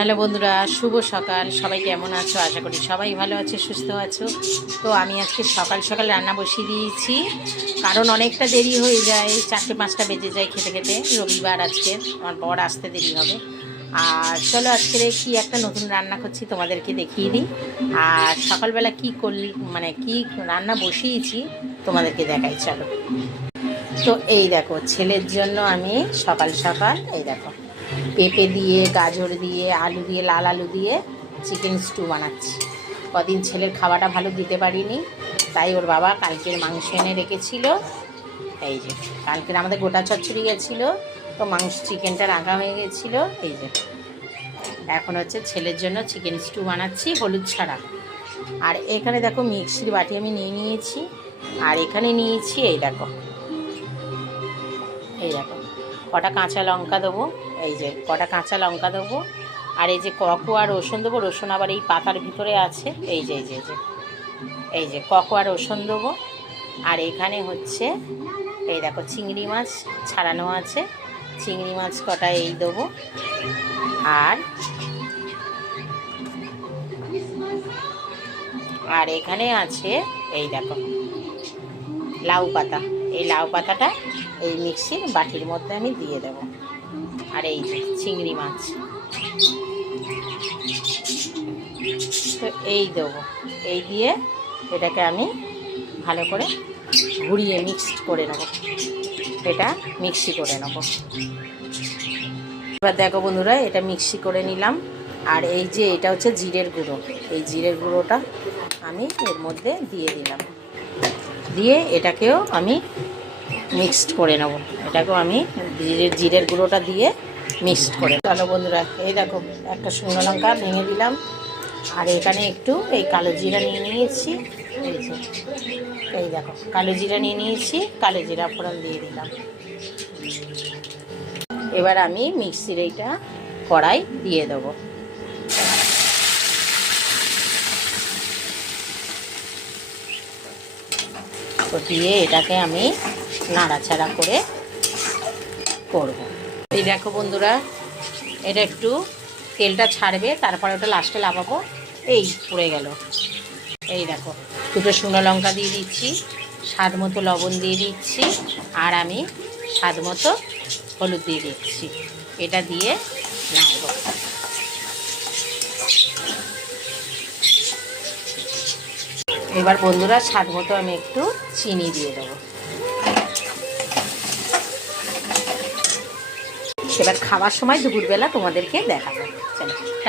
Hello বন্ধুরা, শুভ সকাল। সবাই কেমন আছো? আশা করি সবাই ভালো আছে, সুস্থ আছো। তো আমি আজকে সকাল সকাল রান্না বসিয়ে দিয়েছি, কারণ অনেকটা দেরি হয়ে যায়, 4টে-5টা বেজে যায় খেতে খেতে। রবিবার আজকে, আমার বর আসতে দেরি হবে। আর চলো আজকে কি একটা নতুন রান্না করছি তোমাদেরকে দেখিয়ে দিই। আর সকালবেলা কি করলি, মানে কি রান্না বসিয়েছি তোমাদেরকে দেখাই, চলো। তো এই দেখো, ছেলের জন্য আমি সকাল সকাল এই দেখো পেঁপে দিয়ে, গাজর দিয়ে, আলু দিয়ে, লাল আলু দিয়ে চিকেন স্টু বানাচ্ছি। কদিন ছেলের খাওয়াটা ভালো দিতে পারিনি, তাই ওর বাবা কালকের মাংস এনে রেখেছিল। এই যে কালকের আমাদের গোটা চচ্চড়ি গেছিলো, তো চিকেনটা রাখা হয়ে গেছিলো। এই যে এখন হচ্ছে ছেলের জন্য চিকেন স্টু বানাচ্ছি, হলুদ ছাড়া। আর এখানে দেখো মিক্সির বাটি আমি নিয়ে নিয়েছি, আর এখানে নিয়েছি এই দেখো কটা কাঁচা লঙ্কা দেবো। এই যে কটা কাঁচা লঙ্কা দেবো, আর এই যে ককো আর রসুন দেবো। রসুন আবার এই পাতার ভিতরে আছে। এই যে ককো আর রসুন দেবো। আর এখানে হচ্ছে এই দেখো চিংড়ি মাছ ছাড়ানো আছে, চিংড়ি মাছ কটা এই দেবো। আর এখানে আছে এই দেখো লাউ পাতা। এই লাউ পাতাটা এই মিক্সির বাটির মধ্যে আমি দিয়ে দেব। আর এই যে চিংড়ি মাছ, তো এই দেবো। এই দিয়ে এটাকে আমি ভালো করে ঘুরিয়ে মিক্সড করে নেব, এটা মিক্সি করে নেব। এবার দেখো বন্ধুরা, এটা মিক্সি করে নিলাম। আর এই যে এটা হচ্ছে জিরের গুঁড়ো, এই জিরের গুঁড়োটা আমি এর মধ্যে দিয়ে দিলাম, দিয়ে এটাকেও আমি মিক্সড করে নেব। এটাকেও আমি জিরের গুঁড়োটা দিয়ে মিক্সড করে। চলো বন্ধুরা, এই দেখো একটা শুকনো লঙ্কা ভেঙে দিলাম, আর এখানে একটু এই কালো জিরা নিয়ে নিয়েছি। এই দেখো কালো জিরা নিয়ে নিয়েছি, কালো জিরা ফোড়ন দিয়ে দিলাম। এবার আমি মিক্সির এইটা কড়াই দিয়ে দেবো। তো দিয়ে এটাকে আমি নাড়াচাড়া করে করব। এই দেখো বন্ধুরা, এটা একটু তেলটা ছাড়বে, তারপরে ওটা লাস্টে লাগাবো। এই পড়ে গেল। এই দেখো দুটো শুকনো লঙ্কা দিয়ে দিচ্ছি, স্বাদ মতো লবণ দিয়ে দিচ্ছি, আর আমি স্বাদ মতো হলুদ দিয়ে দিচ্ছি। এটা দিয়ে নাড়ব। এবার বন্ধুরা স্বাদ মতো আমি একটু চিনি দিয়ে দেবো। এবার খাওয়ার সময় দুপুরবেলা তোমাদেরকে দেখাবো। চলো।